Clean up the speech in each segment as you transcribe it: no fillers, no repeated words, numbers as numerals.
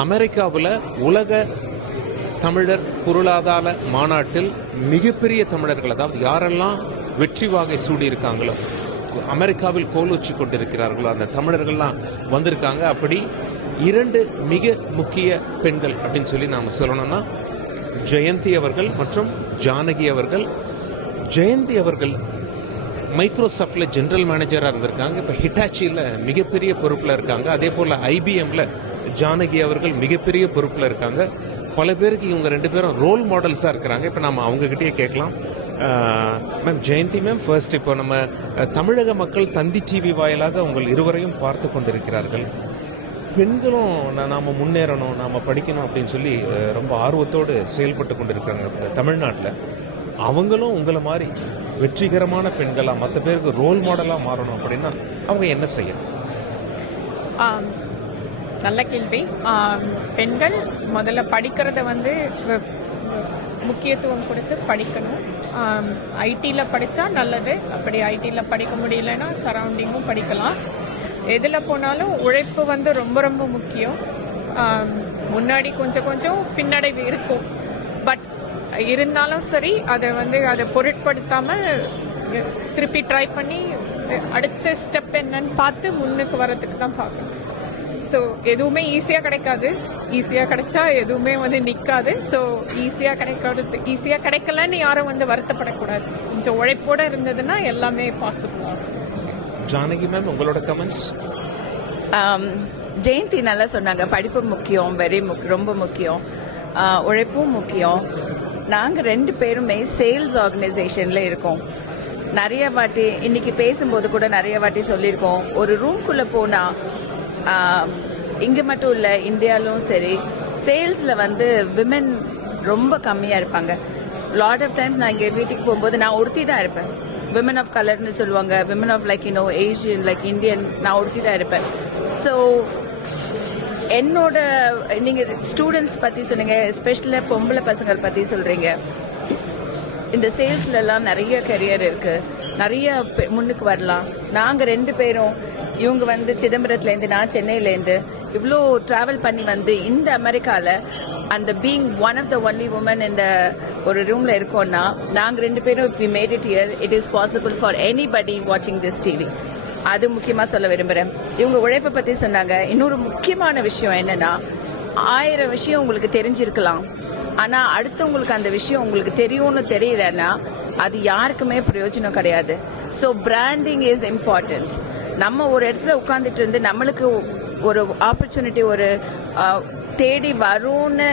அமெரிக்காவில் உலக தமிழர் பொருளாதார மாநாட்டில் மிகப்பெரிய தமிழர்கள், அதாவது யாரெல்லாம் வெற்றி வாகை சூடியிருக்காங்களோ, அமெரிக்காவில் கோலோச்சி கொண்டிருக்கிறார்களோ அந்த தமிழர்கள்லாம் வந்திருக்காங்க. அப்படி 2 மிக முக்கிய பெண்கள் அப்படின்னு சொல்லி நாம் சொல்லணும்னா ஜெயந்தி அவர்கள் மற்றும் ஜானகி அவர்கள். ஜெயந்தி அவர்கள் மைக்ரோசாஃப்டில் ஜென்ரல் மேனேஜராக இருந்திருக்காங்க. இப்போ ஹிட்டாச்சியில் மிகப்பெரிய பொறுப்பில் இருக்காங்க. அதே போல் ஐபிஎம்மில் ஜானகி அவர்கள் மிகப்பெரிய பொறுப்பில் இருக்காங்க. பல பேருக்கு இவங்க 2 பேரும் ரோல் மாடல்ஸாக இருக்கிறாங்க. இப்போ நம்ம அவங்ககிட்டயே கேட்கலாம். மேம், ஜெயந்தி மேம், ஃபர்ஸ்ட் இப்போ நம்ம தமிழக மக்கள் தந்தி டிவி வாயிலாக உங்கள் இருவரையும் பார்த்து கொண்டிருக்கிறார்கள். பெண்களும் நாம் முன்னேறணும், நாம் படிக்கணும் அப்படின்னு சொல்லி ரொம்ப ஆர்வத்தோடு செயல்பட்டு கொண்டிருக்காங்க தமிழ்நாட்டில். அவங்களும் உங்களை மாதிரி வெற்றிகரமான பெண்களாக மற்ற பேருக்கு ரோல் மாடலாக மாறணும் அப்படின்னா அவங்க என்ன செய்யணும்? நல்ல கேள்வி. பெண்கள் முதல்ல படிக்கிறத முக்கியத்துவம் கொடுத்து படிக்கணும். ஐடியில் படித்தா நல்லது. அப்படி ஐடியில் படிக்க முடியலன்னா சரௌண்டிங்கும் படிக்கலாம். எதில் போனாலும் உழைப்பு ரொம்ப ரொம்ப முக்கியம். முன்னாடி கொஞ்சம் பின்னடைவு இருக்கும். பட் இருந்தாலும் சரி, அதை பொருட்படுத்தாமல் திருப்பி ட்ரை பண்ணி அடுத்த ஸ்டெப் என்னன்னு பார்த்து முன்னுக்கு வரதுக்கு தான் பார்க்கணும். ஸோ எதுவுமே ஈஸியாக கிடைக்காது. ஈஸியாக கிடைச்சா எதுவுமே நிற்காது. ஸோ ஈஸியாக கிடைக்கலன்னு யாரும் வருத்தப்படக்கூடாது. கொஞ்சம் உழைப்போடு இருந்ததுன்னா எல்லாமே பாசிபிள் ஆகும். ஜானகி மேம், உங்களோட கமெண்ட்ஸ்? ஜெயந்தி நல்லா சொன்னாங்க. படிப்பு முக்கியம், ரொம்ப முக்கியம். உழைப்பும் முக்கியம். நாங்கள் 2 பேருமே சேல்ஸ் ஆர்கனைசேஷனில் இருக்கோம். நிறைய வாட்டி இன்னைக்கு பேசும்போது கூட நிறைய வாட்டி சொல்லியிருக்கோம். ஒரு ரூம்குள்ளே போனால் இங்கே மட்டும் இல்லை, இந்தியாவிலும் சரி, சேல்ஸில் விமன் ரொம்ப கம்மியாக இருப்பாங்க. லாட் ஆஃப் டைம்ஸ் நான் இங்கே வீட்டுக்கு போகும்போது நான் ஒருத்தி தான் இருப்பேன். விமன் ஆஃப் கலர்னு சொல்லுவாங்க, விமன் ஆஃப் ஏஷியன், இந்தியன், நான் ஒருத்தி தான் இருப்பேன். ஸோ என்னோட, நீங்கள் ஸ்டூடெண்ட்ஸ் பற்றி சொன்னீங்க, எஸ்பெஷலாக பொம்பளை பசங்கள் பற்றி சொல்கிறீங்க. இந்த சேல்ஸ்லலாம் நிறைய கரியர் இருக்குது, நிறைய முன்னுக்கு வரலாம். நாங்கள் 2 பேரும், இவங்க சிதம்பரத்துலேருந்து, நான் சென்னையிலேருந்து இவ்வளோ ட்ராவல் பண்ணி இந்த அமெரிக்காவில் அந்த being one of the only woman இந்த ஒரு ரூமில் இருக்கோம்னா, நாங்கள் 2 பேரும் we made it here. It is possible for anybody வாட்சிங் திஸ் டிவி. அது முக்கியமாக சொல்ல விரும்புகிறேன். இவங்க உழைப்பை பற்றி சொன்னாங்க. இன்னொரு முக்கியமான விஷயம் என்னென்னா, 1000 விஷயம் உங்களுக்கு தெரிஞ்சிருக்கலாம், ஆனால் அடுத்தவங்களுக்கு அந்த விஷயம் உங்களுக்கு தெரியும்னு தெரியலன்னா அது யாருக்குமே பிரயோஜனம் கிடையாது. So branding is important. நம்ம ஒரு இடத்துல உட்காந்துட்டு இருந்து நம்மளுக்கு ஒரு ஆப்பர்ச்சுனிட்டி தேடி வரும்னு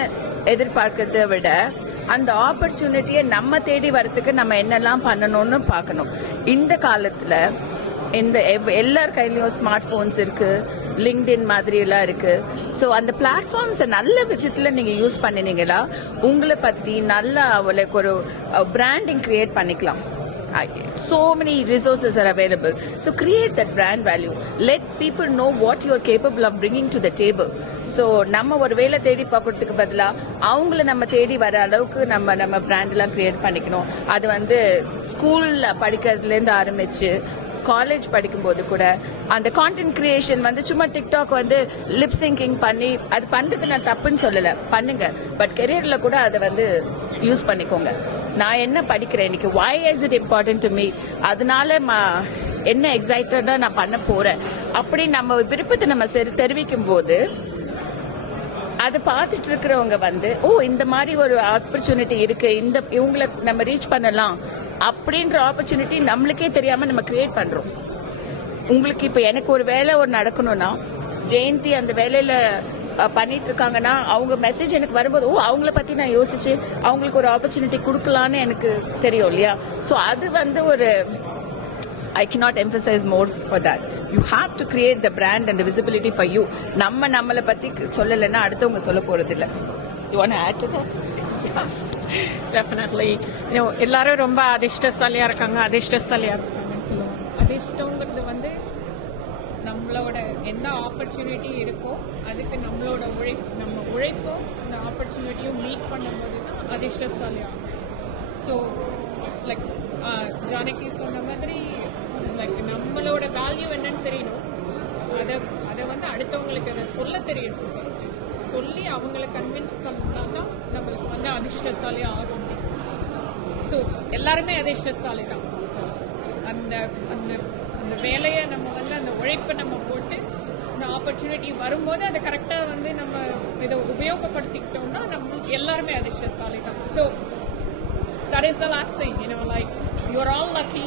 எதிர்பார்க்கறத விட அந்த ஆப்பர்ச்சுனிட்டியை நம்ம தேடி வரத்துக்கு நம்ம என்னெல்லாம் பண்ணணும்னு பார்க்கணும். இந்த காலத்தில் எல்லார் கையிலையும் ஸ்மார்ட் போன்ஸ் இருக்கு, லிங்க்டின் மாதிரி எல்லாம் இருக்கு. ஸோ அந்த பிளாட்ஃபார்ம்ஸை நல்ல விதத்தில் நீங்கள் யூஸ் பண்ணினீங்களா உங்களை பற்றி நல்லா ஒரு பிராண்டிங் கிரியேட் பண்ணிக்கலாம். So many resources are available. So create that brand value. Let people know what you are capable of bringing to the table. So நம்ம ஒரு வேலை தேடி பார்க்கறதுக்கு பதிலாக அவங்கள நம்ம தேடி வர அளவுக்கு நம்ம பிராண்ட்லாம் கிரியேட் பண்ணிக்கணும். அது ஸ்கூலில் படிக்கிறதுலேருந்து ஆரம்பிச்சு காலேஜ் படிக்கும்போது கூட அந்த கான்டென்ட் கிரியேஷன் சும்மா டிக்டாக் லிப் சிங்கிங் பண்ணி அது பண்றது நான் தப்புன்னு சொல்லலை, பண்ணுங்க. பட் கெரியரில் கூட அதை யூஸ் பண்ணிக்கோங்க. நான் என்ன படிக்கிறேன் இன்னைக்கு, why is it important to me, அதனால என்ன எக்ஸைட்டடா நான் பண்ண போறேன் அப்படி நம்ம விருப்பத்தை நம்ம தெரிவிக்கும் போது அதை பார்த்துட்டு இருக்கிறவங்க ஓ இந்த மாதிரி ஒரு ஆப்பர்ச்சுனிட்டி இருக்கு, இவங்களை நம்ம ரீச் பண்ணலாம் அப்படின்ற ஆப்பர்ச்சுனிட்டி நம்மளுக்கே தெரியாம நம்ம கிரியேட் பண்றோம். உங்களுக்கு இப்ப எனக்கு ஒரு வேலை நடக்கணும்னா, ஜெயந்தி அந்த வேலையில பண்ணிட்டு இருக்காங்கன்னா அவங்க மெசேஜ் எனக்கு வரும்போது ஓ அவங்கள பத்தி நான் யோசிச்சு அவங்களுக்கு ஒரு ஆப்பர்ச்சுனிட்டி கொடுக்கலான்னு எனக்கு தெரியும் இல்லையா. ஸோ அது ஒரு I cannot emphasize more for that. You have to create the brand and the visibility for you. நம்மளை பத்தி சொல்லலைன்னா அடுத்தவங்க சொல்ல போறது இல்லை. You want to add to that? Definitely. எல்லாரும் ரொம்ப அதிர்ஷ்டசாலியா இருக்காங்கன்னு சொல்லுவாங்க. அதிர்ஷ்டங்கிறது நம்மளோட எந்த ஆப்பர்ச்சுனிட்டி இருக்கோ அதுக்கு நம்ம உழைப்பும் அந்த ஆப்பர்ச்சுனிட்டியும் மீட் பண்ணும்போது தான் அதிர்ஷ்டசாலி ஆகும். ஸோ ஜானகி சொன்ன மாதிரி நம்மளோட வேல்யூ என்னன்னு தெரியணும். அதை அடுத்தவங்களுக்கு அதை சொல்ல தெரியணும் ஃபர்ஸ்ட். சொல்லி அவங்கள கன்வின்ஸ் பண்ணா தான் நம்மளுக்கு வந்து அதிர்ஷ்டசாலி ஆக முடியும். ஸோ எல்லாருமே அதிர்ஷ்டசாலி தான். அந்த அந்த அந்த வேலையை நம்ம வந்து அந்த உழைப்பை நம்ம போட்டு அந்த ஆப்பர்ச்சுனிட்டி வரும்போது அதை கரெக்டாக வந்து நம்ம இதை உபயோகப்படுத்திக்கிட்டோம்னா நம்ம எல்லாருமே அதிர்ஷ்டசாலி தான். So that is the last thing, like you're all lucky,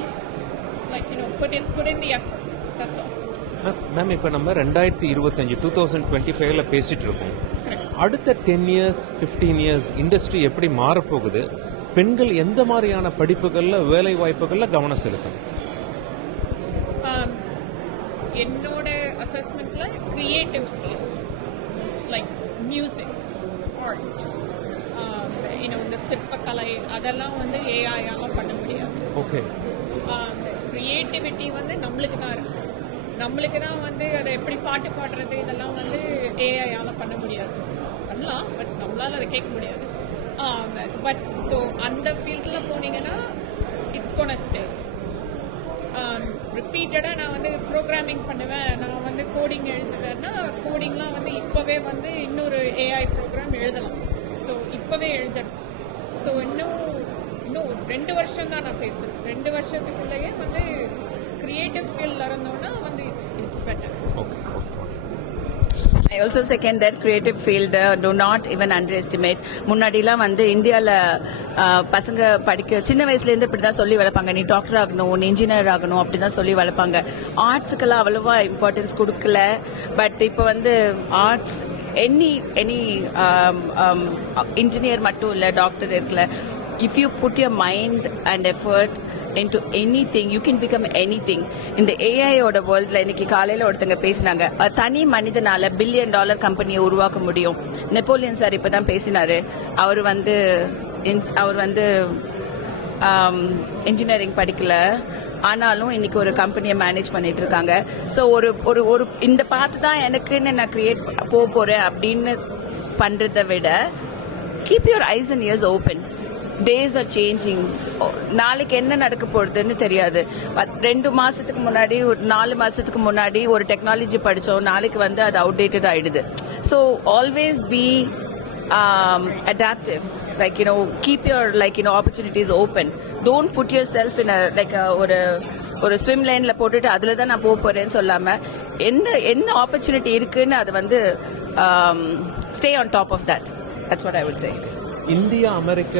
like put in the effort, that's all. Ma'am இப்போ நம்ம 2025 பேசிட்டு இருக்கோம். அடுத்த 10 years 15 years இண்டஸ்ட்ரி எப்படி மாறப்போகுது? பெண்கள் எந்த மாதிரியான படிப்புகள்ல வேலை வாய்ப்புகள்ல கவனம் செலுத்தணும்? என்னோட அசஸ்மெண்ட்ல creative field like music, art, இந்த சிற்பக்கலை அதெல்லாம் வந்து ஏஐயால பண்ண முடியாது. ஓகே. கிரியேட்டிவிட்டி வந்து நம்மளுக்கு தான் இருக்கு. நம்மளுக்கு தான் வந்து அதை எப்படி பாட்டு பாடுறது இதெல்லாம் வந்து ஏஐயால பண்ண முடியாது. பண்ணலாம், பட் நம்மளால அதை கேட்க முடியாது. பட் ஸோ அந்த ஃபீல்டில் போனீங்கன்னா இட்ஸ் கோனா ஸ்டே. ரிப்பீட்டடாக நான் வந்து ப்ரோக்ராமிங் பண்ணுவேன், நான் வந்து கோடிங் எழுதுவேன்னா கோடிங்லாம் வந்து இப்போவே வந்து இன்னொரு ஏஐ ப்ரோக்ராம் எழுதலாம். ஸோ இப்போவே எழுதணும். ஸோ இன்னும் 2 வருஷம் தான் நான் பேசுகிறேன். 2 வருஷத்துக்குள்ளேயே வந்து கிரியேட்டிவ் ஃபீல்டில் இருந்தோன்னா வந்து it's better. I also second that creative field. Do not even underestimate. முன்னாடிலாம் வந்து இந்தியாவில் பசங்க படிக்க சின்ன வயசுலேருந்து இப்படி தான் சொல்லி வளர்ப்பாங்க, நீ டாக்டர் ஆகணும், நீ இன்ஜினியர் ஆகணும், அப்படி தான் சொல்லி வளர்ப்பாங்க. ஆர்ட்ஸுக்கெல்லாம் அவ்வளோவா இம்பார்ட்டன்ஸ் கொடுக்கல. பட் இப்போ வந்து ஆர்ட்ஸ் எனி இன்ஜினியர் மட்டும் இல்லை, டாக்டர் இருக்குல்ல, if you put your mind and effort into anything, you can become anything. In the AI oda world la இன்னைக்கு காலையில ஒருத்தங்க பேசினாங்க, தனி மனிதனால $1 billion கம்பெனியை உருவாக்க முடியும். நெப்போலியன் சார் இப்பதான் பேசினாரு. அவர் வந்து இன்ஜினியரிங் படிக்கல, ஆனாலும் இன்னைக்கு ஒரு கம்பெனியை மேனேஜ் பண்ணிட்டு இருக்காங்க. ஸோ ஒரு இந்த பார்த்து தான் எனக்குன்னு நான் கிரியேட் போறேன் அப்படின்னு பண்றதை விட keep your eyes and ears open. Days are changing. நாளைக்கு என்ன நடக்க போறதுன்னு தெரியாது. 2 மாசத்துக்கு முன்னாடி, 4 மாசத்துக்கு முன்னாடி ஒரு டெக்னாலஜி படிச்சோம், நாளைக்கு வந்து அது அவுடேட்டட் ஆயிடுது. So always be adaptive. Like keep your opportunities open. Don't put yourself in a ஒரு ஸ்விம் லைன்ல போட்டுட்டு அதுல தான் நான் போறேன்னு சொல்லாம என்ன ஆப்பர்ச்சுனிட்டி இருக்குன்னு அது வந்து stay on top of that. That's what I would say. India அமெரிக்க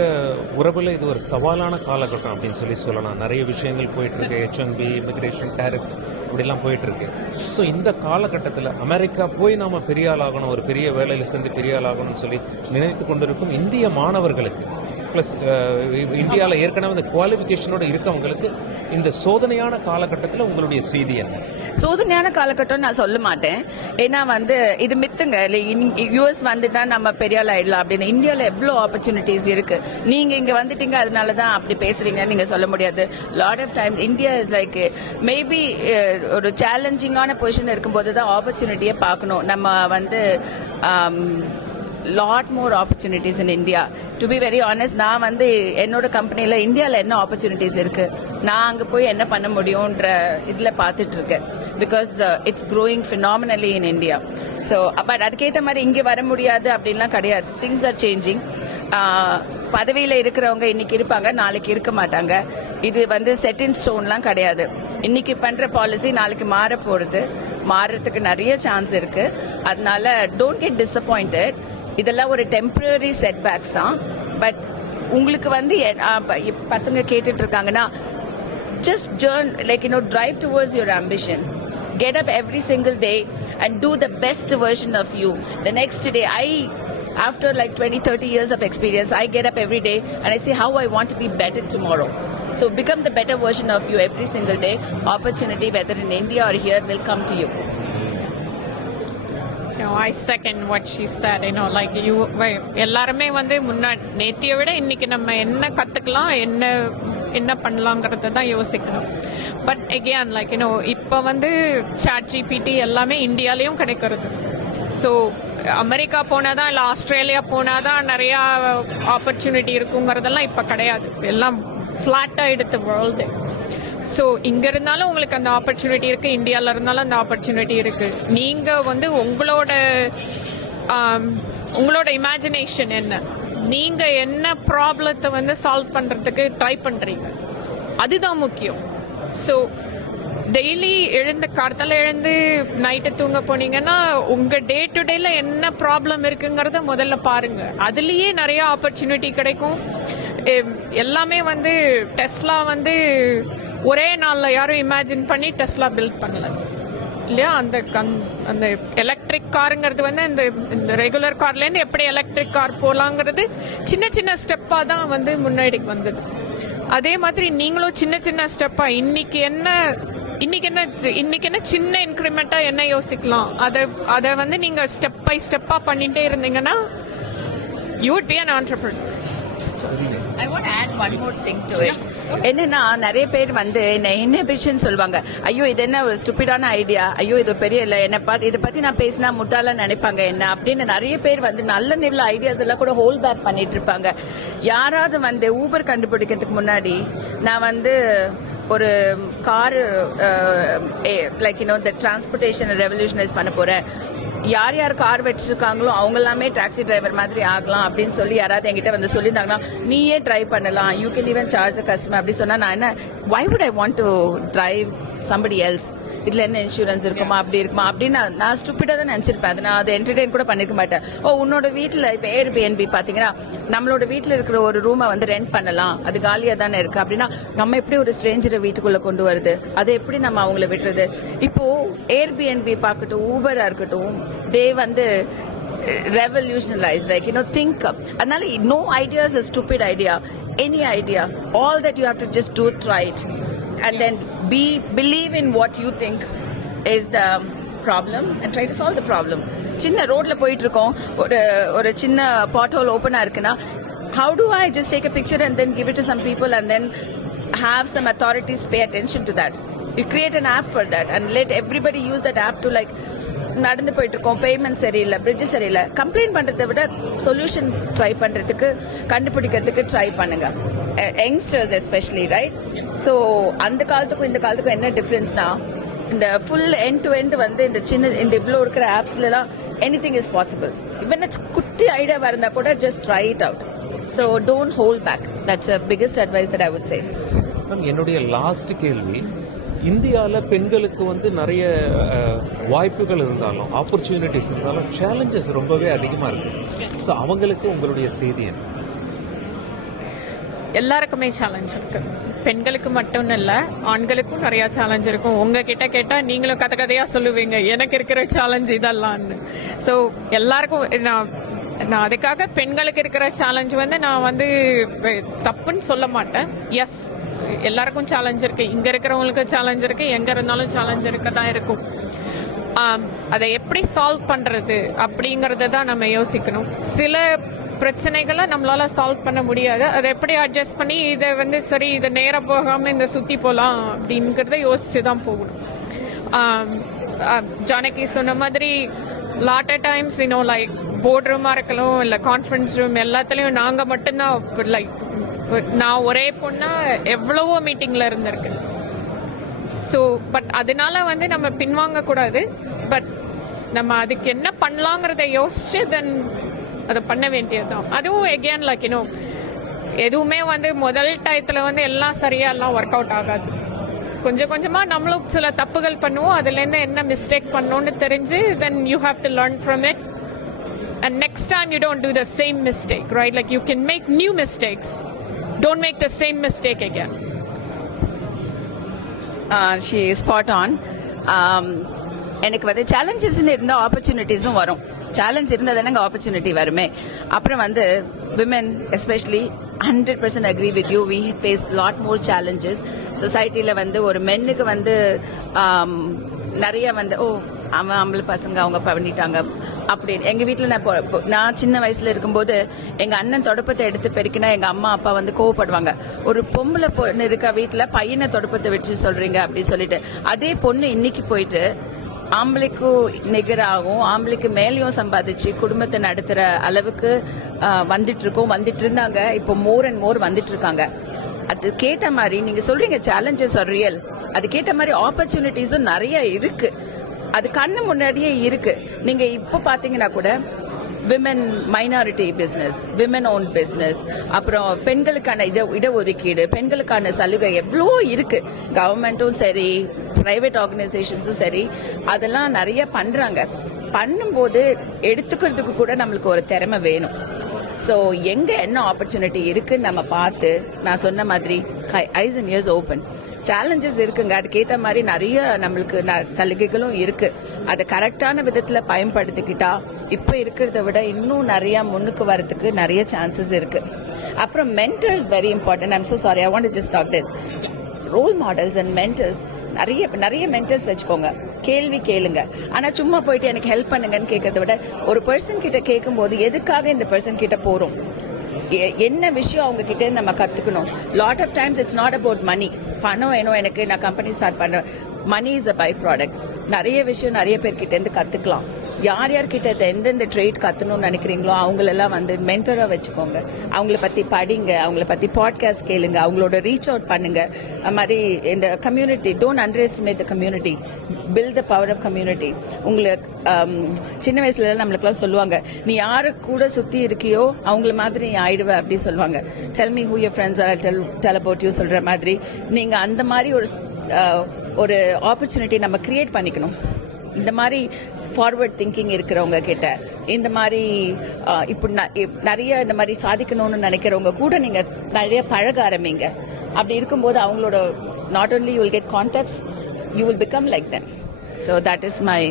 உறவுல இது ஒரு சவாலான காலகட்டம் அப்படின்னு சொல்லலாம். நிறைய விஷயங்கள் போயிட்டு இருக்கு, H1B, இமிகிரேஷன், டேரிஃப் இப்படிலாம் போயிட்டு இருக்கு. ஸோ இந்த காலகட்டத்தில் அமெரிக்கா போய் நாம பெரிய ஆள் ஆகணும், ஒரு பெரிய வேலையில சேர்ந்து பெரிய ஆள் ஆகணும்னு சொல்லி நினைத்து கொண்டிருக்கும் இந்திய மாணவர்களுக்கு, பிளஸ் இந்தியாவில் ஏற்கனவே இந்த குவாலிஃபிகேஷனோட இருக்கவங்களுக்கு இந்த சோதனையான காலகட்டத்தில் உங்களுடைய செய்தி என்ன? சோதனையான காலகட்டம் நான் சொல்ல மாட்டேன். ஏன்னா வந்து இது மித்துங்க. யூஎஸ் வந்துட்டா நம்ம பெரிய ஆள் ஆயிடலாம் அப்படின்னு. இந்தியாவில் எவ்வளோ ஆப்பர்ச்சுனிட்டிஸ் இருக்கு. நீங்க இங்க வந்துட்டீங்க அதனால தான் அப்படி பேசுறீங்கன்னு நீங்க சொல்ல முடியாது. Lot of times India is like maybe ஒரு சேலஞ்சிங்கான பொசிஷன் இருக்கும்போது தான் ஆப்பர்ச்சுனிட்டியை பார்க்கணும். நம்ம வந்து lot more opportunities in India. To be very honest, நான் வந்து என்னோட கம்பெனில இந்தியாவில் என்ன ஆப்பர்ச்சுனிட்டிஸ் இருக்கு, நான் அங்கே போய் என்ன பண்ண முடியும்ன்ற இதில் பார்த்துட்டு இருக்கேன். Because it's growing phenomenally in India. So but அதுக்கேற்ற மாதிரி இங்கே வர முடியாது அப்படின்லாம் கிடையாது. Things are changing. பதவியில் இருக்கிறவங்க இன்னைக்கு இருப்பாங்க, நாளைக்கு இருக்க மாட்டாங்க. இது வந்து செட் இன் ஸ்டோன்லாம் கிடையாது. இன்னைக்கு பண்ற பாலிசி நாளைக்கு மாற போறது, மாறுறதுக்கு நிறைய சான்ஸ் இருக்கு. அதனால டோன்ட் கெட் டிசப்பாயிண்டட். இதெல்லாம் ஒரு டெம்பரரி செட்பேக்ஸ் தான். பட் உங்களுக்கு வந்து பசங்க கேட்டுட்டு இருக்காங்கன்னா, just drive towards your ambition. Get up every single day and do the best version of you. The next day, after 20-30 years of experience, I get up every day and I say how I want to be better tomorrow. So become the better version of you every single day. Opportunity, whether in India or here, will come to you. I second what she said. எல்லாருமே வந்து நேத்தியை விட இன்னைக்கு நம்ம என்ன கத்துக்கலாம், என்ன பண்ணலாங்கிறத தான் யோசிக்கணும். பட் அகேன் இப்போ வந்து ChatGPT எல்லாமே இந்தியாலையும் கிடைக்கிறது. ஸோ அமெரிக்கா போனாதான் இல்லை ஆஸ்திரேலியா போனாதான் நிறையா ஆப்பர்ச்சுனிட்டி இருக்குங்கிறதெல்லாம் இப்போ கிடையாது. எல்லாம் ஃப்ளாட்டாக எடுத்த வேர்ல்டு. ஸோ இங்கே இருந்தாலும் உங்களுக்கு அந்த ஆப்பர்ச்சுனிட்டி இருக்குது, இந்தியாவில் இருந்தாலும் அந்த ஆப்பர்ச்சுனிட்டி இருக்குது. நீங்கள் வந்து உங்களோட உங்களோட இமேஜினேஷன் என்ன, நீங்க என்ன ப்ராப்ளத்தை வந்து சால்வ் பண்றதுக்கு ட்ரை பண்றீங்க, அதுதான் முக்கியம். ஸோ டெய்லி காலத்தால எழுந்து நைட்டு தூங்க போனீங்கன்னா உங்க டே டு டேல என்ன ப்ராப்ளம் இருக்குங்கிறத முதல்ல பாருங்க. அதுலயே நிறைய ஆப்பர்ச்சுனிட்டி கிடைக்கும். எல்லாமே வந்து டெஸ்லா வந்து ஒரே நாள்ல யாரும் இமேஜின் பண்ணி டெஸ்லா பில்ட் பண்ணல இல்லையா. அந்த எலக்ட்ரிக் காருங்கிறது வந்து இந்த ரெகுலர் கார்லேருந்து எப்படி எலக்ட்ரிக் கார் போகலாங்கிறது சின்ன சின்ன ஸ்டெப்பாக தான் வந்து முன்னாடி வந்தது. அதே மாதிரி நீங்களும் சின்ன சின்ன ஸ்டெப்பாக இன்னைக்கு என்ன சின்ன இன்க்ரிமெண்டா என்ன யோசிக்கலாம், அதை வந்து நீங்க ஸ்டெப் பை ஸ்டெப்பா பண்ணிட்டே இருந்தீங்கன்னா you would be an entrepreneur. I want to add one more thing to it. என்னன்னா நிறைய பேர் வந்து இன்ஹிபிஷன் சொல்லுவாங்க. ஐயோ இது என்ன ஒரு ஸ்டூபிடான ஐடியா, ஐயோ இது பெரிய இல்ல, என்ன பார்த்து இதை பத்தி நான் பேசினா முட்டாள நினைப்பாங்க என்ன அப்படின்னு நிறைய பேர் வந்து நல்ல நல்ல ஐடியாஸ் எல்லாம் கூட ஹோல்ட் பேக் பண்ணிட்டு இருப்பாங்க. யாராவது வந்து ஊபர் கண்டுபிடிக்கிறதுக்கு முன்னாடி நான் வந்து ஒரு கார் லைக் இந்த டிரான்ஸ்போர்ட்டேஷன் ரெவல்யூஷனைஸ் பண்ண போறேன், யார் யார் கார் வச்சிருக்காங்களோ அவங்க எல்லாமே டாக்ஸி டிரைவர் மாதிரி ஆகலாம் அப்படின்னு சொல்லி யாராவது என்கிட்ட வந்து சொல்லியிருந்தாங்கன்னா நீயே ட்ரை பண்ணலாம், you can even charge the customer அப்படி சொன்னா நான் என்ன, why would I want to drive somebody else, இதுல என்ன இன்சூரன்ஸ் இருக்குமா அப்படி இருக்குமா அப்படின்னு நான் ஸ்டூபிடா தான் நினைச்சிருப்பேன். அதை நான் அதை என்டர்டெயின் கூட பண்ணிருக்க மாட்டேன். உன்னோட வீட்டுல இப்ப ஏர்பிஎன்பி பாத்தீங்கன்னா நம்மளோட வீட்டுல இருக்கிற ஒரு ரூமை வந்து ரெண்ட் பண்ணலாம், அது காலியா தானே இருக்கு அப்படின்னா நம்ம எப்படி ஒரு ஸ்ட்ரேஞ்சரை வீட்டுக்குள்ள கொண்டு வருது, அதை எப்படி நம்ம அவங்கள விடுறது. இப்போ ஏர்பிஎன்பி பார்க்கட்டும் ஊபரா இருக்கட்டும், தே வந்து revolutionize, like think up. அதனால no idea is a stupid idea, any idea, all that you have to just do, try it and then believe in what you think is the problem and try to solve the problem. சின்ன ரோட்ல போயிட்டு இருக்கோம், ஒரு சின்ன பாட் whole ஓபனா இருக்குன்னா how do I just take a picture and then give it to some people and then have some authorities pay attention to that. You create an app for that and let everybody use that app to like நடந்து போயிட்டு இருக்கோம், payment சரியில்லை, bridge சரியில்லை, complaint பண்றதை விட solution try பண்றதுக்கு கண்டுபிடிக்கிறதுக்கு try பண்ணுங்க. Youngsters especially, right? ஸோ அந்த காலத்துக்கும் இந்த காலத்துக்கும் என்ன டிஃபரன்ஸ்னா இந்த ஃபுல் எண்ட் டு எண்ட் வந்து இந்த இவ்வளோ இருக்கிற ஆப்ஸ்லாம் எனிதிங் இஸ் பாசிபிள். இவன் குட்டி ஐடியாவா இருந்தா கூட just try it out. So don't hold back. That's a biggest advice that I would say. என்னுடைய லாஸ்ட் கேள்வி, இந்தியாவில் பெண்களுக்கு வந்து நிறைய வாய்ப்புகள் இருந்தாலும் ஆப்பர்ச்சுனிட்டிஸ் இருந்தாலும் சேலஞ்சஸ் ரொம்பவே அதிகமாக இருக்கு. ஸோ அவங்களுக்கு உங்களுடைய செய்தி என்ன? எல்லாருக்குமே சேலஞ்ச் இருக்கு, பெண்களுக்கு மட்டும் இல்ல ஆண்களுக்கும் நிறைய சேலஞ்ச் இருக்கும். உங்ககிட்ட கேட்டா நீங்களும் கதையா சொல்லுவீங்க எனக்கு இருக்கிற சேலஞ்ச் இதெல்லாம்னு. ஸோ எல்லாருக்கும் நான் அதுக்காக பெண்களுக்கு இருக்கிற சேலஞ்ச் வந்து நான் வந்து தப்புன்னு சொல்ல மாட்டேன். எஸ், எல்லாருக்கும் சேலஞ்ச் இருக்கு, இங்க இருக்கிறவங்களுக்கு சேலஞ்ச் இருக்கு, எங்க இருந்தாலும் சேலஞ்ச் இருக்கதான் இருக்கும். அதை எப்படி சால்வ் பண்றது அப்படிங்கறத தான் நம்ம யோசிக்கணும். சில பிரச்சனைகளை நம்மளால சால்வ் பண்ண முடியாது, அதை எப்படி அட்ஜஸ்ட் பண்ணி இதை வந்து சரி இதை நேரம் போகாம இந்த சுத்தி போலாம் அப்படிங்கறத யோசிச்சுதான் போகணும். ஜானகி சொன்ன மாதிரி lot of times like board ரூமா இருக்கலாம் இல்ல கான்ஃபரன்ஸ் ரூம் எல்லாத்துலயும் நாங்க மட்டும்தான், லைக் நான் ஒரே பொண்ணா எவ்வளவோ மீட்டிங்ல இருந்திருக்கேன். ஸோ பட் அதனால வந்து நம்ம பின்வாங்க கூடாது. பட் நம்ம அதுக்கு என்ன பண்ணலாங்கிறத யோசிச்சு தென் அதை பண்ண வேண்டியதுதான். அதுவும் எகேன் லைக் எதுவுமே வந்து முதல் டயத்துல வந்து எல்லாம் சரியா எல்லாம் ஒர்க் அவுட் ஆகாது. கொஞ்சம் கொஞ்சமா நம்மளும் சில தப்புகள் பண்ணுவோம், அதுல இருந்து என்ன மிஸ்டேக் பண்ணோம்னு தெரிஞ்சு then you have to learn from it and next time you don't do the same mistake, right? Like you can make new mistakes, don't make the same mistake again. She is spot on. எனக்கு வந்து challenges இருந்தா ஆப்பர்ச்சுனிட்டிஸும் வரும். Challenge இருந்தால் தானே opportunity வருமே. அப்புறம் வந்து women especially 100% agree with you, we face lot more challenges. சொசைட்டில வந்து ஒரு மென்னுக்கு வந்து நிறைய வந்து அவன் ஆம்பளை பசங்க அவங்க பண்ணிட்டாங்க அப்படின்னு. எங்க வீட்டுல நான் சின்ன வயசுல இருக்கும்போது எங்க அண்ணன் தொடப்பத்தை எடுத்து பெருக்கினா எங்க அம்மா அப்பா வந்து கோவப்படுவாங்க. ஒரு பொம்பளை பொண்ணு இருக்க வீட்டுல பையனை தொடப்பத்தை வச்சு சொல்றீங்க அப்படின்னு சொல்லிட்டு. அதே பொண்ணு இன்னைக்கு போயிட்டு ஆம்பளைக்கும் நிகராகவும் ஆம்பளைக்கு மேலேயும் சம்பாதிச்சு குடும்பத்தை நடத்துற அளவுக்கு வந்துட்டு இருந்தாங்க. இப்போ மோர் அண்ட் மோர் வந்துட்டு இருக்காங்க. அதுக்கேத்த மாதிரி நீங்க சொல்றீங்க சேலஞ்சஸ் ஆர் ரியல், அதுக்கேத்த மாதிரி ஆப்பர்ச்சுனிட்டிஸும் நிறைய இருக்கு. அது கண்ணு முன்னாடியே இருக்கு. நீங்க இப்போ பாத்தீங்கன்னா கூட women minority business, women own business, அப்புறம் பெண்களுக்கான இடஒதுக்கீடு, பெண்களுக்கான சலுகை எவ்வளவோ இருக்கு. கவர்மெண்ட்டும் சரி, பிரைவேட் ஆர்கனைசேஷன்ஸும் சரி, அதெல்லாம் நிறைய பண்றாங்க. பண்ணும்போது எடுத்துக்கிறதுக்கு கூட நம்மளுக்கு ஒரு திறமை வேணும். ஸோ எங்க என்ன ஆப்பர்ச்சுனிட்டி இருக்குன்னு நம்ம பார்த்து, நான் சொன்ன மாதிரி eyes and ears open. Challenges இருக்குங்க, அதுக்கேற்ற மாதிரி நிறைய நம்மளுக்கு சலுகைகளும் இருக்கு. அதை கரெக்டான விதத்துல பயன்படுத்திக்கிட்டா இப்ப இருக்கிறத விட இன்னும் நிறைய முன்னுக்கு வரதுக்கு நிறைய சான்சஸ் இருக்கு. அப்புறம் mentors very important. I'm so sorry, I want to just talk that. Role models and mentors, நிறைய மென்டர்ஸ் வச்சுக்கோங்க. கேள்வி கேளுங்க. ஆனா சும்மா போயிட்டு எனக்கு ஹெல்ப் பண்ணுங்கன்னு கேட்கறத விட ஒரு பர்சன் கிட்ட கேட்கும் போது எதுக்காக இந்த பர்சன் கிட்ட போறோம், என்ன விஷயம் அவங்க கிட்ட நம்ம கத்துக்கணும். Lot of times it's not about money. பணம் வேணும் எனக்கு, நான் கம்பெனி ஸ்டார்ட் பண்றேன். Money is a by product. நிறைய விஷயம் நிறைய பேர்கிட்ட இருந்து கத்துக்கலாம். யார்கிட்ட எந்தெந்த ட்ரேட் கத்தணும்னு நினைக்கிறீங்களோ அவங்களெல்லாம் வந்து மென்டரா வச்சுக்கோங்க. அவங்கள பத்தி படிங்க, அவங்கள பத்தி பாட்காஸ்ட் கேளுங்க, அவங்களோட ரீச் அவுட் பண்ணுங்க. அது மாதிரி இந்த community, don't underestimate the community, build the power of community. உங்களுக்கு சின்ன வயசுல நம்மளுக்குலாம் சொல்லுவாங்க, நீ யாரு கூட சுத்தி இருக்கியோ அவங்கள மாதிரி நீ ஆயிடுவ அப்படி சொல்லுவாங்க. Tell me who your friends are, tell about you சொல்ற மாதிரி நீங்க அந்த மாதிரி ஒரு ஆப்பர்ச்சுனிட்டி நம்ம கிரியேட் பண்ணிக்கணும். இந்த மாதிரி ஃபார்வர்ட் திங்கிங் இருக்கிறவங்க கிட்ட, இந்த மாதிரி இப்படி நிறைய இந்த மாதிரி சாதிக்கணும்னு நினைக்கிறவங்க கூட நீங்க நிறைய பழக ஆரம்பிங்க. அப்படி இருக்கும்போது அவங்களோட not only you will get contacts, you will become like them. So that is my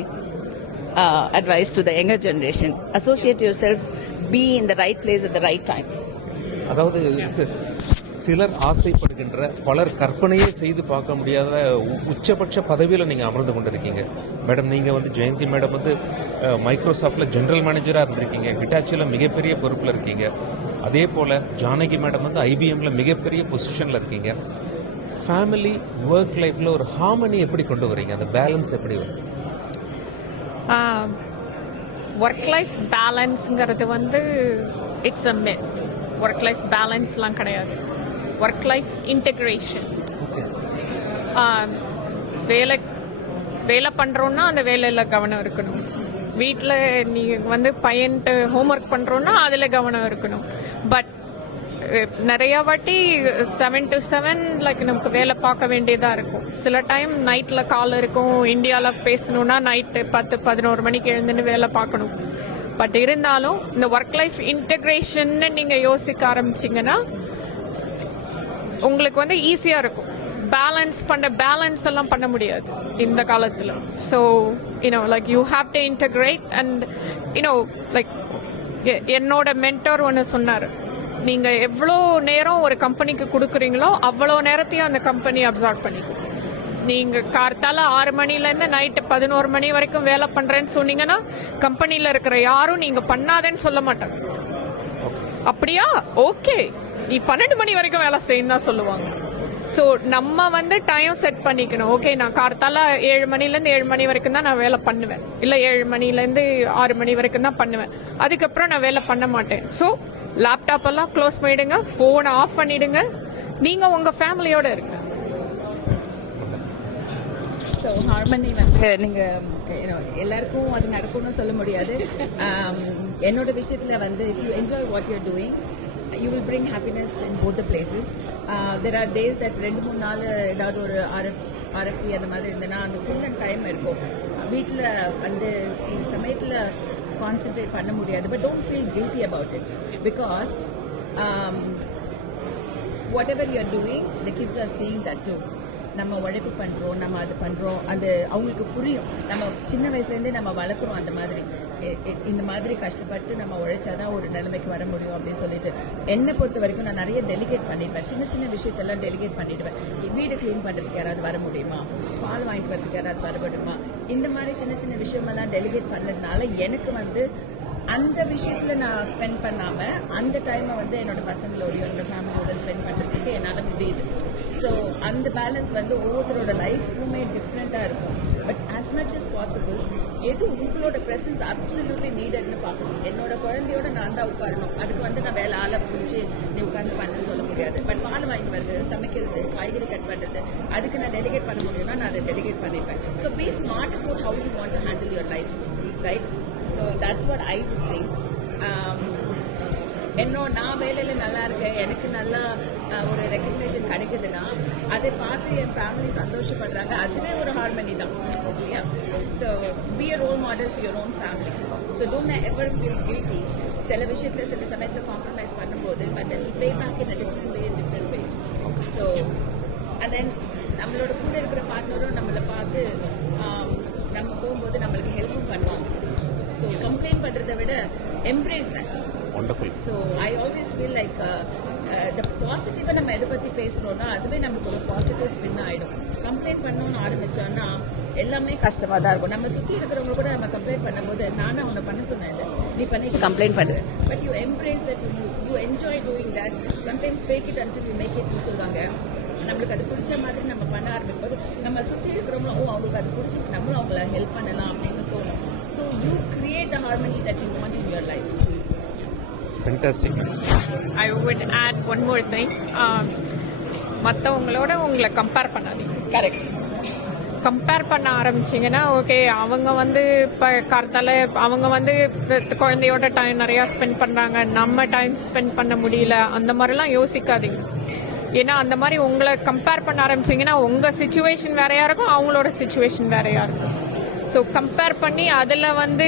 advice to the younger generation. Associate yourself, be in the right place at the right time. அதாவது சிலர் ஆசைப்படுகின்ற, பலர் கற்பனையே செய்து பார்க்க முடியாத உச்சபட்ச பதவியில் நீங்கள் அமர்ந்து கொண்டிருக்கீங்க மேடம். நீங்கள் வந்து ஜெயந்தி மேடம் வந்து மைக்ரோசாஃப்டில் ஜெனரல் மேனேஜராக இருந்திருக்கீங்க, ஹிட்டாச்சியில் மிகப்பெரிய பொறுப்பில் இருக்கீங்க. அதே போல் ஜானகி மேடம் வந்து ஐபிஎம்ல மிகப்பெரிய பொசிஷனில் இருக்கீங்க. ஃபேமிலி ஒர்க் லைஃப்பில் ஒரு ஹார்மனி எப்படி கொண்டு வரீங்க, அந்த பேலன்ஸ் எப்படி வரும்? ஒர்க் லைஃப் பேலன்ஸுங்கிறது வந்து it's a myth. Work life பேலன்ஸ்லாம் கிடையாது. Work life integration. வேலை பண்ணுறோன்னா அந்த வேலையில் கவனம் இருக்கணும். வீட்டில் நீ வந்து பையன்ட்டு ஹோம்ஒர்க் பண்ணுறோன்னா அதில் கவனம் இருக்கணும். பட் நிறைய வாட்டி 7 to 7 லைக் நமக்கு வேலை பார்க்க வேண்டியதாக இருக்கும். சில டைம் நைட்டில் கால் இருக்கும், இந்தியாவில் பேசணுன்னா நைட்டு 10-11 மணிக்கு எழுந்துன்னு வேலை பார்க்கணும். பட் இருந்தாலும் இந்த ஒர்க் லைஃப் இன்டெகிரேஷன் நீங்கள் யோசிக்க ஆரம்பிச்சிங்கன்னா உங்களுக்கு வந்து ஈஸியாக இருக்கும். பேலன்ஸ் எல்லாம் பண்ண முடியாது இந்த காலத்தில். So like you have to integrate. And like என்னோட மென்டர் ஒன்று சொன்னார், நீங்கள் எவ்வளோ நேரம் ஒரு கம்பெனிக்கு கொடுக்குறீங்களோ அவ்வளோ நேரத்தையும் அந்த கம்பெனி அப்சார்ப் பண்ணிக்கும். நீங்கள் கார்த்தால 6 மணிலேருந்து நைட்டு 11 மணி வரைக்கும் வேலை பண்ணுறேன்னு சொன்னீங்கன்னா கம்பெனியில் இருக்கிற யாரும் நீங்கள் பண்ணாதேன்னு சொல்ல மாட்டாங்க. அப்படியா, ஓகே நீ 12 மணி வரைக்கும் வேலை செய்யணும் தான் சொல்லுவாங்க. ஸோ நம்ம வந்து டைம் செட் பண்ணிக்கணும். ஓகே, நான் கார்த்தால 7 மணிலேருந்து 7 மணி வரைக்கும் தான் நான் வேலை பண்ணுவேன், இல்லை 7 மணிலேருந்து 6 மணி வரைக்கும் தான் பண்ணுவேன், அதுக்கப்புறம் நான் வேலை பண்ண மாட்டேன். ஸோ லேப்டாப் எல்லாம் க்ளோஸ் பண்ணிடுங்க, ஃபோனை ஆஃப் பண்ணிடுங்க, நீங்கள் உங்கள் ஃபேமிலியோட இருங்க. ஸோ ஹார்மனி வந்து நீங்கள் எல்லாருக்கும் அது நடக்கும்னு சொல்ல முடியாது. என்னோட விஷயத்தில் வந்து if you enjoy what you're doing, you will bring happiness in both the places. There are days that 2-3 நாள் ஏதாவது ஒரு RFP அந்த மாதிரி இருந்ததுன்னா அந்த ஃபுல் அண்ட் டைம் இருக்கும். வீட்டில் வந்து சில சமயத்தில் கான்சென்ட்ரேட் பண்ண முடியாது. But don't feel guilty about it, because whatever you're doing, the kids are seeing that too. நம்ம உழைப்பு பண்ணுறோம், நம்ம அது பண்ணுறோம், அது அவங்களுக்கு புரியும். நம்ம சின்ன வயசுலேருந்தே நம்ம வளர்க்குறோம் அந்த மாதிரி. இந்த மாதிரி கஷ்டப்பட்டு நம்ம உழைச்சாதான் ஒரு நிலைமைக்கு வர முடியும் அப்படின்னு சொல்லிட்டு என்னை பொறுத்த வரைக்கும் நான் நிறைய டெலிகேட் பண்ணிடுவேன். சின்ன சின்ன விஷயத்தெல்லாம் டெலிகேட் பண்ணிடுவேன். வீடு கிளீன் பண்ணுறதுக்கு யாராவது வர முடியுமா, பால் வாங்கிட்டு வரதுக்கு யாராவது வர முடியுமா, இந்த மாதிரி சின்ன சின்ன விஷயமெல்லாம் டெலிகேட் பண்ணதுனால எனக்கு வந்து அந்த விஷயத்துல நான் ஸ்பெண்ட் பண்ணாம அந்த டைமை வந்து என்னோட பசங்களோடய என்னோட ஃபேமிலியோட ஸ்பெண்ட் பண்றதுக்கு என்னால முடியுது. ஸோ அந்த பேலன்ஸ் வந்து ஒவ்வொருத்தரோட லைஃப்க்குமே டிஃப்ரெண்டா இருக்கும். But as much as possible எது உங்களோட ப்ரெசன்ஸ் அப்சல்யூட்லி நீடட்னு பார்க்கணும். என்னோட குழந்தையோட நான் தான் உட்காரணும், அதுக்கு வந்து நான் வேலை ஆளை பிடிச்சி நீ உட்கார்ந்து பண்ணுன்னு சொல்ல முடியாது. பட் பால் வாங்கி வருது, சமைக்கிறது, காய்கறி கட் பண்ணுறது, அதுக்கு நான் டெலிகேட் பண்ண முடியும்னா நான் அதை டெலிகேட் பண்ணிப்பேன். So be smart about how you want to handle your life, right? So that's what I would think. நான் வேலையில நல்லா இருக்கேன், எனக்கு நல்லா ஒரு ரெக்கக்னேஷன் கிடைக்குதுன்னா அதை பார்த்து என் ஃபேமிலி சந்தோஷப்படுறாங்க, அதுவே ஒரு ஹார்மனி தான் இல்லையா? So be a role model to your own family. So don't ever feel guilty. சில விஷயத்துல சில சமயத்தில் காம்ப்ரமைஸ் பண்ணும்போது but it pay back in a different way, in different ways. So and then நம்மளோட கூட இருக்கிற பார்ட்னரும் நம்மளை பார்த்து நம்ம போகும்போது நம்மளுக்கு ஹெல்ப்பும் பண்ணுவாங்க. ஸோ கம்ப்ளைண்ட் பண்றதை விட embrace that. Wonderful. So I always feel like the positive நம்ம எதை பத்தி பேசுறோம்னா அதுவே நமக்கு ஒரு பாசிட்டிவ் ஸ்பின் ஆயிடும். கம்ப்ளைண்ட் பண்ணணும்னு ஆரம்பிச்சோம்னா எல்லாமே கஷ்டமா தான் இருக்கும். நம்ம சுத்தி இருக்கிறவங்க கூட நம்ம கம்ப்ளைண்ட் பண்ணும்போது நானும் அவனை பண்ண சொன்னேன், நீ பண்ணிட்டு கம்ப்ளைண்ட் பண்ணுவேன். But you embrace that, you enjoy doing that. Sometimes fake it until you make இட்னு சொல்லுவாங்க. நம்மளுக்கு அது பிடிச்ச மாதிரி நம்ம பண்ண ஆரம்பிக்கும் போது நம்ம சுத்தி இருக்கிறவங்களும் அவங்களுக்கு அது பிடிச்சிட்டு நம்மளும் அவங்கள ஹெல்ப் பண்ணலாம் அப்படின்னு தோணும். So you create the harmony that you want in your life. Fantastic. I would add one more thing. மற்றவங்களோட உங்களை கம்பேர் பண்ணாதீங்க. கரெக்ட். கம்பேர் பண்ண ஆரம்பிச்சிங்கன்னா ஓகே, அவங்க வந்து இப்போ கார்த்தால அவங்க வந்து குழந்தையோட டைம் நிறையா ஸ்பெண்ட் பண்ணுறாங்க, நம்ம டைம் ஸ்பெண்ட் பண்ண முடியல, அந்த மாதிரிலாம் யோசிக்காதீங்க. ஏன்னா அந்த மாதிரி உங்களை கம்பேர் பண்ண ஆரம்பிச்சிங்கன்னா உங்கள் சுச்சுவேஷன் வேறையாக இருக்கும், அவங்களோட சுச்சுவேஷன் வேறையாக இருக்கும். ஸோ கம்பேர் பண்ணி அதில் வந்து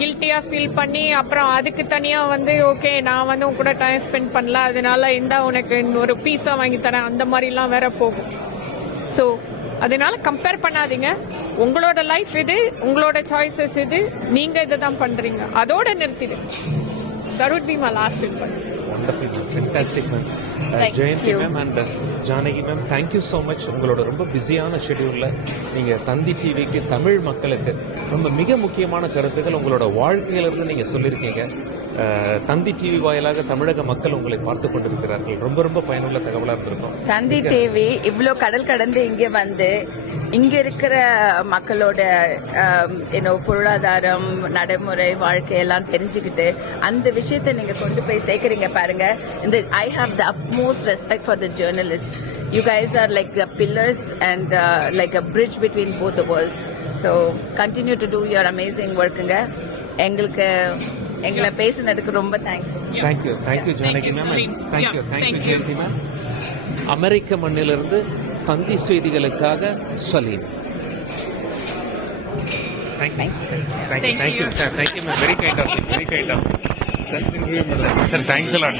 கில்ட்டியாக ஃபீல் பண்ணி அப்புறம் அதுக்கு தனியாக வந்து ஓகே நான் வந்து உங்க கூட டைம் ஸ்பெண்ட் பண்ணல, அதனால இந்த உனக்கு ஒரு பீஸா வாங்கி தரேன், அந்த மாதிரிலாம் வேற போகும். ஸோ அதனால கம்பேர் பண்ணாதீங்க. உங்களோட லைஃப் இது, உங்களோட சாய்ஸஸ் இது, நீங்கள் இதை தான் பண்ணுறீங்க, அதோட நிறுத்திடு. That would be my last advice. Wonderful, fantastic, ma'am. Jayanti ma'am and Janaki ma'am, thank you so much. உங்களோட ரொம்ப பிஸியான ஷெட்யூல்ல நீங்க தந்தி டிவிக்கு தமிழ் மக்களுக்கு ரொம்ப மிக முக்கியமான கருத்துக்கள் உங்களோட வாழ்க்கையிலிருந்து நீங்க சொல்லியிருக்கீங்க. தந்தி டிவி வாயிலாக தமிழக மக்கள் உங்களை பார்த்து கொண்டிருக்கிறார்கள். ரொம்ப ரொம்ப பயனுள்ள தகவலா இருந்திருக்கும். தந்தி டிவி இவ்வளோ கடல் கடந்து இங்கே வந்து இங்க இருக்கிற மக்களோட பொருளாதாரம், நடைமுறை, வாழ்க்கையெல்லாம் தெரிஞ்சுக்கிட்டு அந்த விஷயத்தை நீங்க கொண்டு போய் சேர்க்கறீங்க பாருங்க. இந்த I have the utmost respect for the journalist. You guys are like the pillars and like a bridge between both the worlds. So continue to do your amazing ஒர்க்குங்க. எங்களை பேசுனதுக்கு ரொம்ப thanks. Thank you Janaki ma'am. Thank you Jayanthi ma'am. அமெரிக்க மண்ணிலிருந்து தந்தி செய்திகளுக்காக Saleem. Thank you ma'am. Very kind of sir. Thanks a lot.